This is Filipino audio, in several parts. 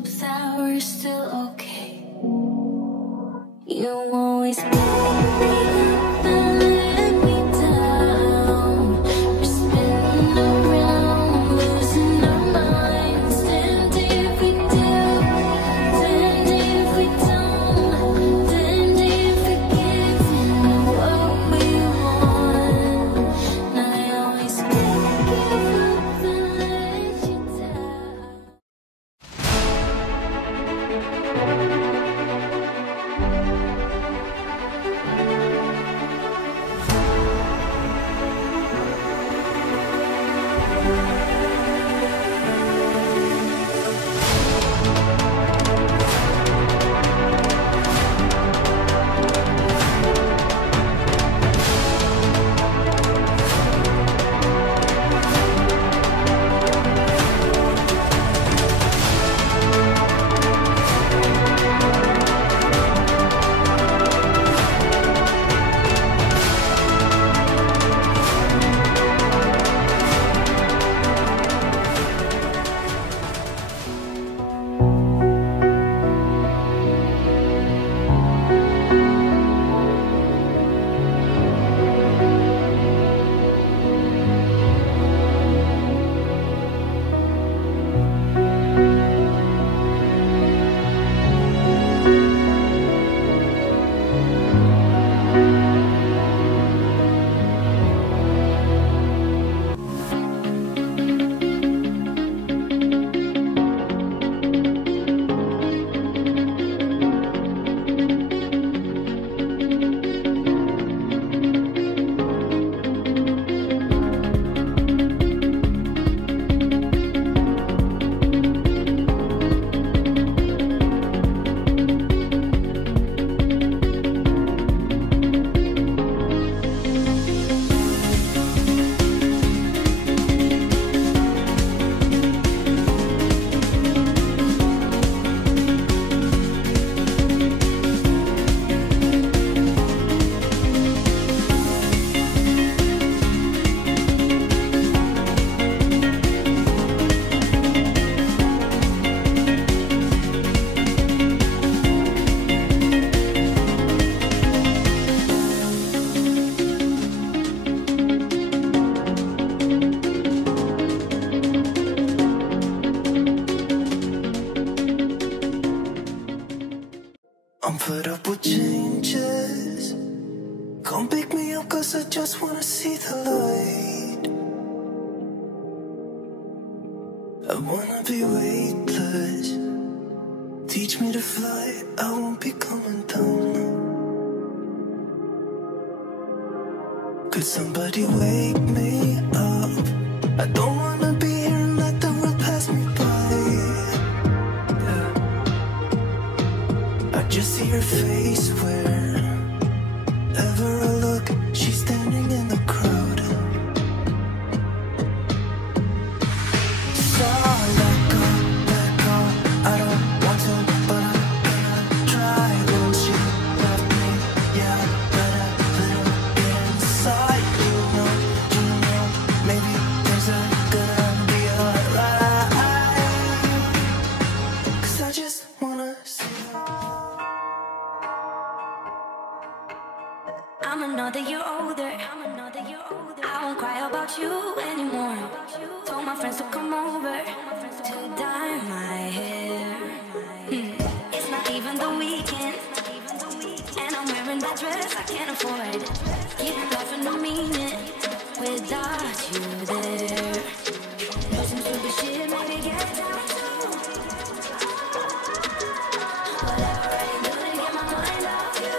hope that we're still okay. You always pick me up and let me down. We're spinning around, losing our minds. And if we do, then if we don't, then if we give in what we want. Now I always pick you up and let you down. I'm fed up with changes. Come pick me up, cause I just wanna see the light. I wanna be weightless. Teach me to fly, I won't be coming down. Could somebody wake me up? I don't wanna be here and let the world pass me by. Yeah. I just see her face wherever I look. She's standing in the crowd. So let go, I don't want to, but I'm gonna try. When she left me, yeah, but I let her get inside. You know, maybe things are gonna be alright. Cause I just wanna see. I'm another year older. I won't cry about you anymore. Told my friends to come over to dye my hair. It's not even the weekend, and I'm wearing that dress I can't afford. Keep laughing to mean it without you there. Do some stupid shit, maybe get down too. Whatever I can do to get my mind off you.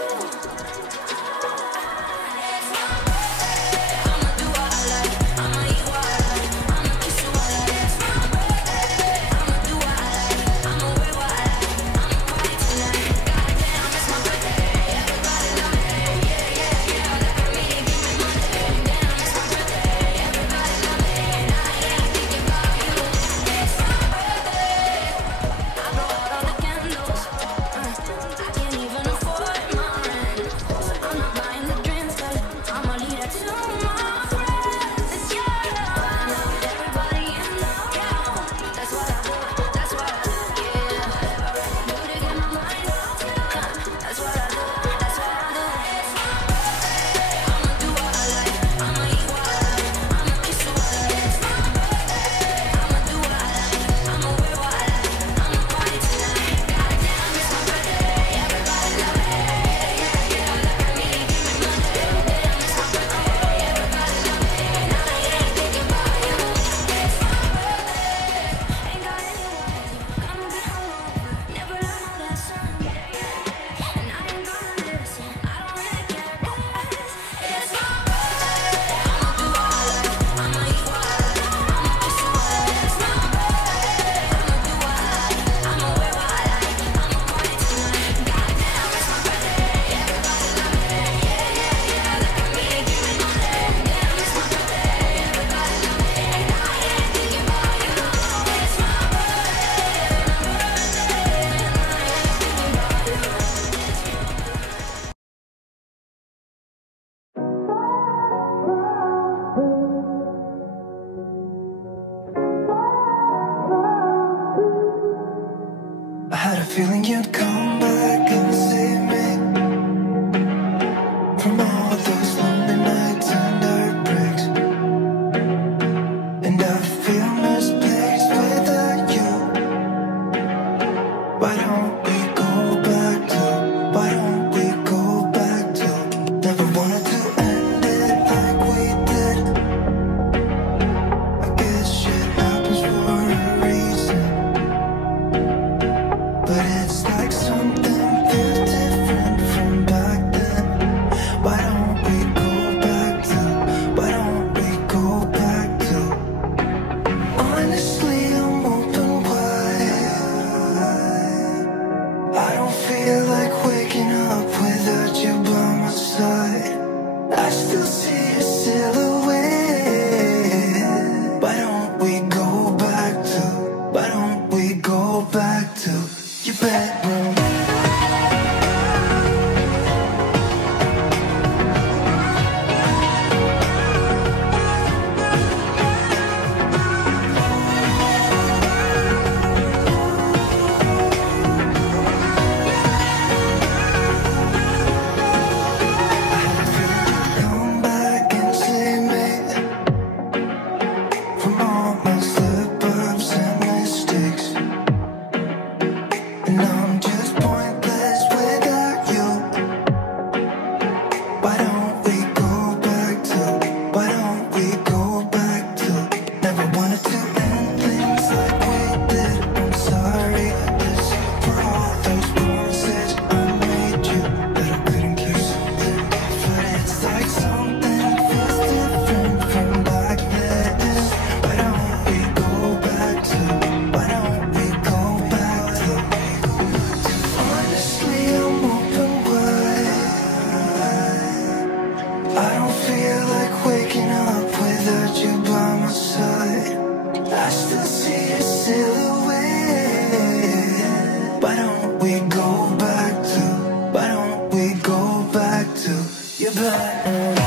to your bed.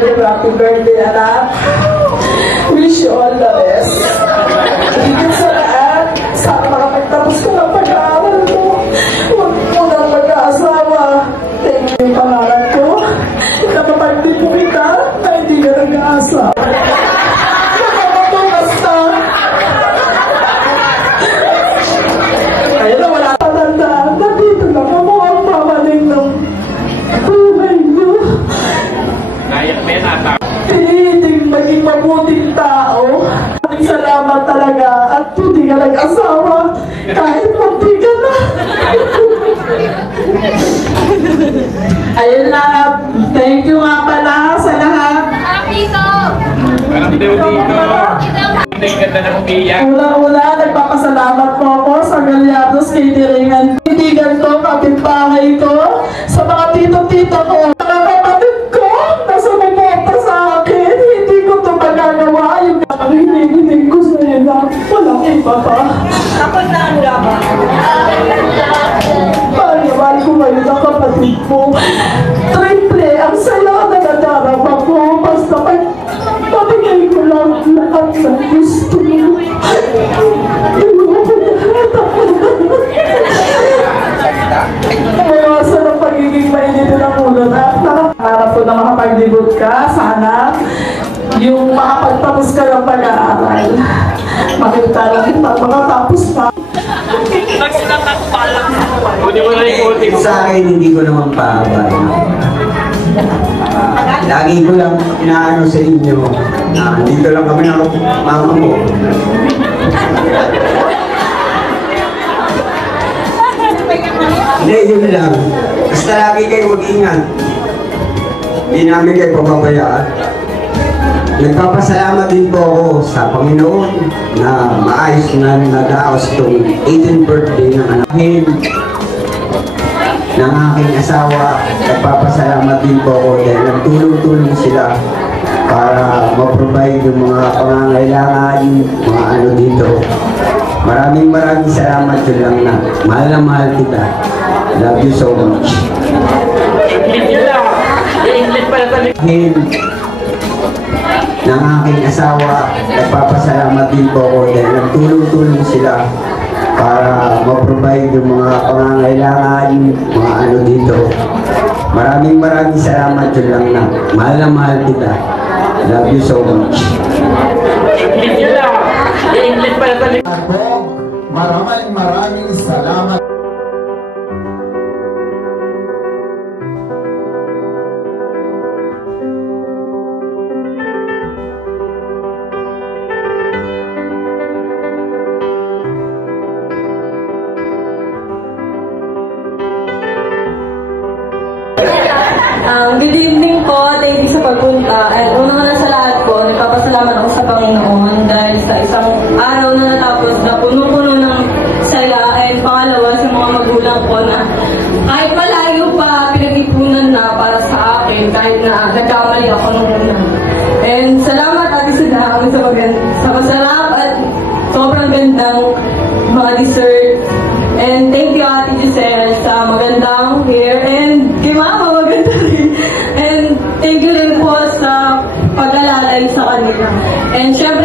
happy birthday, anak. Wish you all the best. Higit sa lahat, sana makapagtapos ka ng pag-aaral mo. Huwag mo nang mag-aasawa. Thank you, pangalan ko. Napapagdi po kita na hindi ka nag-aasawa. Nakapatulas na. Ayun na, wala tatandaan. Nandito lang ako ang pamaling ng buhay niyo. Piniting maging mabuting tao. Maraming salamat talaga at hindi ka nag-asawa kahit munti ka na. Ayun na, thank you nga pala sa lahat. Parang dito. Ang ganda ng umiyak. Una-una, nagpapasalamat po ako sa Gallardos Cateringan. Kaibigan ko, kapitbahay ko, sa mga tito-tito ko, mga kapatid ko, na sumuporta sa akin. Hindi ko ito magagawa. Yung hinihiling ko sa ina, walang iba pa. Tapos na ang gaba. Mahal ko ngayon ang kapatid mo. Triple, ang saya na nadarama ko. Basta pabigay ko lang lahat ng gusto mo. Mawasan ang pagiging mainit ng ulo na nakaharap ko na makapaglibot ka. Sana yung makapagtapos ka ng pag-aaral. Makita lang kita makatapos pa. Hindi mo na yung ultimo. Sa akin, hindi ko naman paabay. Lagi ko lang inaano sa inyo na dito lang kami na mama mo. Hindi, yun lang. Basta lagi kayo mag-ingat. Hindi namin kayo pababayaan. Nagpapasalamat din po ako sa Panginoon na maayos na nadaos itong 18th birthday ng anakin ng aking asawa. Nagpapasalamat din po ako dahil nagtulong-tulong sila para ma-provide yung mga pangangailangan, mga ano dito. Maraming salamat, yun lang na. Mahal na mahal kita. Love you so much. Yun lang. Yung English pala sa ng aking asawa, nagpapasalamat din po ako dahil nagtulong-tulong sila para ma-provide yung mga pangangailangan, mga ano dito. Maraming salamat, yun lang na. Mahal na mahal kita. Love you so much. Yun lang. Yung English pala sa Maraming salamat. Good evening po, thank you sa pagpunta. At una sa lahat po, nagpapasalamat ako sa Panginoon dahil sa isang araw na natapos na puno-puno ng saya. And pangalawa sa mga magulang ko na kahit malayo pa, pinag-ipunan na para sa akin kahit na nagkamali ako nung una. And salamat Ate Sina sa masarap at sobrang gandang mga dessert. And thank you Ate Giselle sa magandang hair and kay Mama maganda rin. And thank you rin po sa pag-alalay sa kanila. And syempre